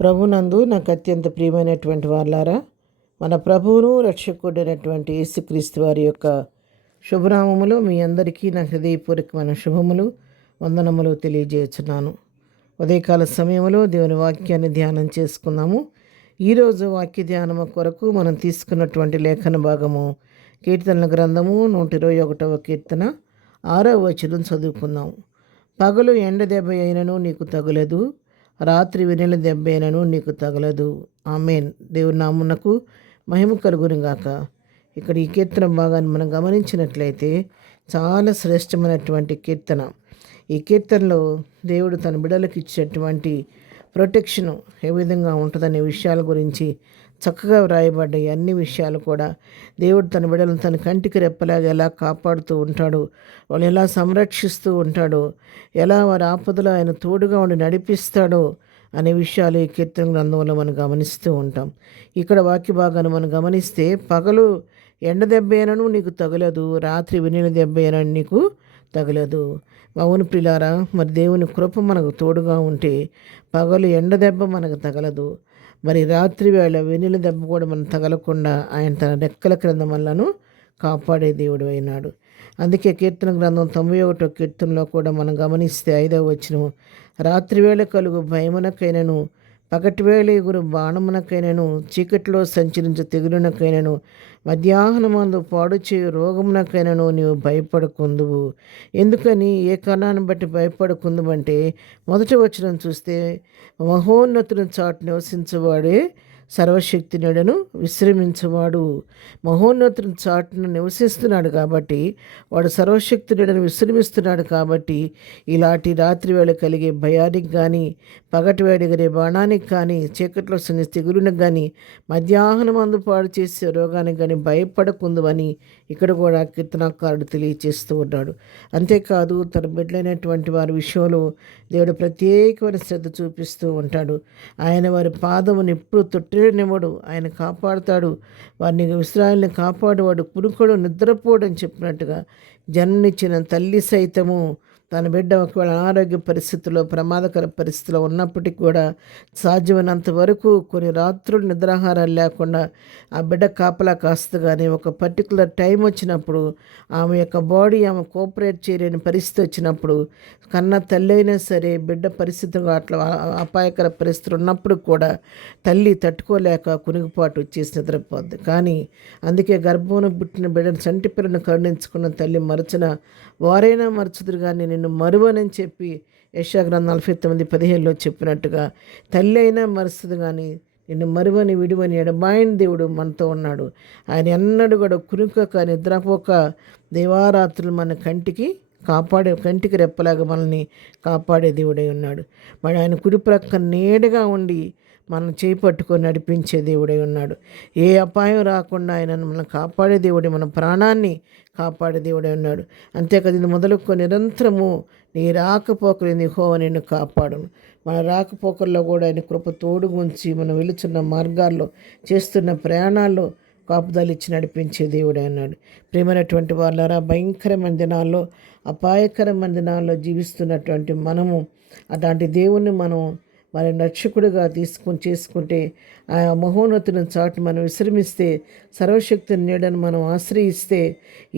ప్రభునందు నాకు అత్యంత ప్రియమైనటువంటి వారులారా, మన ప్రభువును రక్షకుడైనటువంటి యేసుక్రీస్తు వారి యొక్క శుభనామములో మీ అందరికీ నా హృదయపూర్వకమైన శుభములు వందనములు తెలియజేస్తున్నాను. ఉదయకాల సమయంలో దేవుని వాక్యాన్ని ధ్యానం చేసుకుందాము. ఈరోజు వాక్య ధ్యానము కొరకు మనం తీసుకున్నటువంటి లేఖన భాగము కీర్తనల గ్రంథము 121వ కీర్తన 6వ వచనం చదువుకుందాం. పగలు ఎండ దెబ్బ అయినను నీకు తగులదు, రాత్రి వెన్నెల దెబ్బైనను నీకు తగలదు. ఆమేన్. దేవుని నామునకు మహిమ కలుగునుగాక. ఇక్కడ ఈ కీర్తన భాగాన్ని మనం గమనించినట్లయితే చాలా శ్రేష్టమైనటువంటి కీర్తన. ఈ కీర్తనలో దేవుడు తన బిడ్డలకు ఇచ్చేటువంటి ప్రొటెక్షను ఏ విధంగా ఉంటుందనే విషయాల గురించి చక్కగా వ్రాయబడ్డాయి. అన్ని విషయాలు కూడా దేవుడు తన బిడ్డలను తన కంటికి రెప్పలాగా ఎలా కాపాడుతూ ఉంటాడు, వాళ్ళు ఎలా సంరక్షిస్తూ ఉంటాడో, ఎలా వారి ఆపదలో ఆయన తోడుగా ఉండి నడిపిస్తాడో అనే విషయాలు ఈ కీర్తన గ్రంథంలో మనం గమనిస్తూ ఉంటాం. ఇక్కడ వాక్య భాగాన్ని మనం గమనిస్తే పగలు ఎండ దెబ్బైనను నీకు తగలదు, రాత్రి వెన్నెల దెబ్బైనను నీకు తగలదు. అవును ప్రిలారా, మరి దేవుని కృప మనకు తోడుగా ఉంటే పగలు ఎండ దెబ్బ మనకు తగలదు, మరి రాత్రి వేళ వెన్నెల దెబ్బ కూడా మనం తగలకుండా ఆయన తన రెక్కల క్రింద మనలను కాపాడే దేవుడు అయినాడు. అందుకే కీర్తన గ్రంథం 91వ కీర్తనలో కూడా మనం గమనిస్తే 5వ వచనం, రాత్రివేళ కలుగు భయమునకైనను, పగటివేళ ఎగురు బాణమునకైనను, చీకటిలో సంచరించు తెగులునకైనను, మధ్యాహ్నమందు పాడు చేయు రోగమునకైనను నీవు భయపడకుందువు. ఎందుకని ఏ కారణాన్ని బట్టి భయపడకుందువంటే, మొదటి వచనం చూస్తే మహోన్నతుని చాటు నివసించువాడే సర్వశక్తి నీడను విశ్రమించువాడు. మహోన్నతుని చాటును నివసిస్తున్నాడు కాబట్టి, వాడు సర్వశక్తి నీడను విశ్రమిస్తున్నాడు కాబట్టి, ఇలాంటి రాత్రి వేళ కలిగే భయానికి కానీ, పగటి వేళ ఎగిరే బాణానికి కానీ, చీకట్లో సన్ని తెగులునికి కానీ, మధ్యాహ్నం అందు పాడు చేసే రోగానికి కానీ భయపడకుందని ఇక్కడ కూడా కీర్తనాకారుడు తెలియచేస్తూ ఉన్నాడు. అంతేకాదు తన బిడ్డలైనటువంటి వారి విషయంలో దేవుడు ప్రత్యేకమైన శ్రద్ధ చూపిస్తూ ఉంటాడు. ఆయన వారి పాదమును ఎప్పుడు తొట్టినివ్వడు, ఆయన కాపాడుతాడు. వారిని ఇశ్రాయేలుని కాపాడువాడు కునుకోడు నిద్రపోడు అని చెప్పినట్టుగా జన్మనిచ్చిన తల్లి సైతము తన బిడ్డ ఒకవేళ అనారోగ్య పరిస్థితుల్లో ప్రమాదకర పరిస్థితిలో ఉన్నప్పటికీ కూడా సాధ్యమైనంత వరకు కొన్ని రాత్రులు నిద్రాహారాలు లేకుండా ఆ బిడ్డ కాపలా కాస్తగానే ఒక పర్టికులర్ టైం వచ్చినప్పుడు ఆమె యొక్క బాడీ ఆమె కోఆపరేట్ చేయలేని పరిస్థితి వచ్చినప్పుడు, కన్న తల్లి అయినా సరే బిడ్డ పరిస్థితులు అట్లా అపాయకర పరిస్థితులు ఉన్నప్పుడు కూడా తల్లి తట్టుకోలేక కునిగిపాటు వచ్చేసి నిద్రపోద్ది. కానీ అందుకే గర్భంలో పుట్టిన బిడ్డను చంటి పిల్లను కరుణించుకున్న తల్లి మరచిన వారైనా మరచుదురు కానీ నిన్ను మరువనని చెప్పి యెషయా గ్రంథం 49:15 చెప్పినట్టుగా తల్లి అయినా మరుస్తుంది కానీ నిన్ను మరువని విడువని ఎడబాయిన దేవుడు మనతో ఉన్నాడు. ఆయన ఎన్నడూ కూడా కునుకక నిద్రపోక దేవారాత్రులు మన కంటికి రెప్పలాగా మనల్ని కాపాడే దేవుడై ఉన్నాడు. మరి ఆయన కుడి ప్రక్క నీడగా ఉండి మనం చేపట్టుకొని నడిపించే దేవుడై ఉన్నాడు. ఏ అపాయం రాకుండా ఆయన మనం కాపాడే దేవుడే, మన ప్రాణాన్ని కాపాడే దేవుడై ఉన్నాడు. అంతేకాదు ఇది మొదలుకొని నిరంతరము నీ రాకపోకలు యెహోవా నిన్ను కాపాడును. మన రాకపోకల్లో కూడా ఆయన కృప తోడుగుంచి మనం వెళుతున్న మార్గాల్లో చేస్తున్న ప్రయాణాల్లో కాపుదలు ఇచ్చి నడిపించే దేవుడే అన్నాడు. ప్రియమైనటువంటి వాళ్ళారా, భయంకరమైన దినాల్లో అపాయకరమైన దినాల్లో జీవిస్తున్నటువంటి మనము అలాంటి దేవుణ్ణి మనం మరి రక్షకుడిగా చేసుకుంటే ఆ మహోన్నతుని చాటు మనం విశ్రమిస్తే, సర్వశక్తిని నీడను మనం ఆశ్రయిస్తే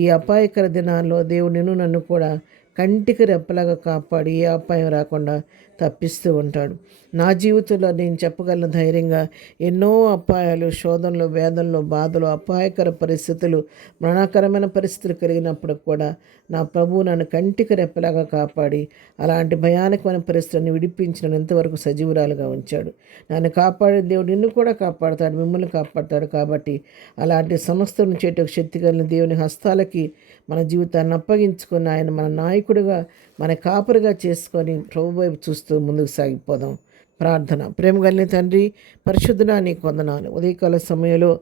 ఈ అపాయకర దినాల్లో దేవుడు నిన్ను నన్ను కూడా కంటికి రెప్పలాగా కాపాడి ఏ అపాయం రాకుండా తప్పిస్తూ ఉంటాడు. నా జీవితంలో నేను చెప్పగలను ధైర్యంగా, ఎన్నో అపాయాలు, శోధనలు, వేదనలు, బాధలు, అపాయకర పరిస్థితులు, మరణకరమైన పరిస్థితులు కలిగినప్పుడు కూడా నా ప్రభువు నన్ను కంటికి రెప్పలాగా కాపాడి అలాంటి భయానకమైన పరిస్థితులను విడిపించిన ఇంతవరకు సజీవురాలుగా ఉంచాడు. నన్ను కాపాడే దేవుడు నిన్ను కూడా కాపాడుతాడు, మిమ్మల్ని కాపాడుతాడు. కాబట్టి అలాంటి సమస్తను చేయటకు శక్తి కలిగిన దేవుని హస్తాలకి మన జీవితాన్ని అప్పగించుకొని ఆయన మన నాయకుడిగా మన కాపరిగా చేసుకొని ప్రభు వైపు చూస్తూ ముందుకు సాగిపోదాం. ప్రార్థన. ప్రేమ కలిగిన తండ్రి, పరిశుద్ధుడా నీకు వందనాలు. ఉదయకాల సమయంలో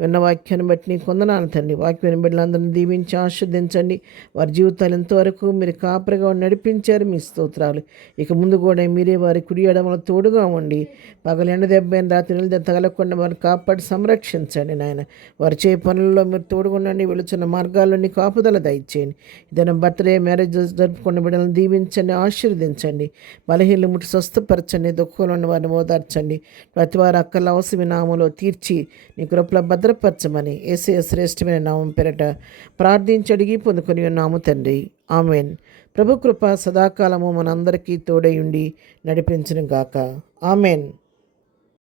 విన్న వాక్యాన్ని బట్టి నీకు వందనాలు తండ్రి. వాక్యాన్ని బిడ్డలందరినీ దీవించి ఆస్వాదించండి. వారి జీవితాలు ఎంతవరకు మీరు కాపరిగా నడిపించారు, మీ స్తోత్రాలు. ఇక ముందు కూడా మీరే వారి కుడి ఎడమల తోడుగా ఉండి పగలు ఎండ దెబ్బైన రాత్రి నీళ్ళ దెబ్బ తగలకుండా వారిని కాపాడి సంరక్షించండి నాయన. వారి చేయ పనుల్లో మీరు తోడుగుండండి. వెళుచున్న మార్గాల్లో నీ కాపుదల దయచేయండి. ఇదైనా బర్త్డే, మ్యారేజ్ జరుపుకున్న బిడ్డలను దీవించండి, ఆశీర్వదించండి. బలహీనలు ముట్టి స్వస్థపరచండి. దుఃఖం దుఃఖంలో ఉన్న వారిని ఓదార్చండి. ప్రతి వారి అక్కల అవసరం నామములో తీర్చి నీ కృపలో భద్రపరచమని యేసయ్య శ్రేష్టమైన నామం పేరట ప్రార్థించి అడిగి పొందుకొని ఉన్నాము తండ్రి. ఆమెన్. ప్రభు కృప సదాకాలము మనందరికీ తోడై ఉండి నడిపించును గాక. ఆమెన్.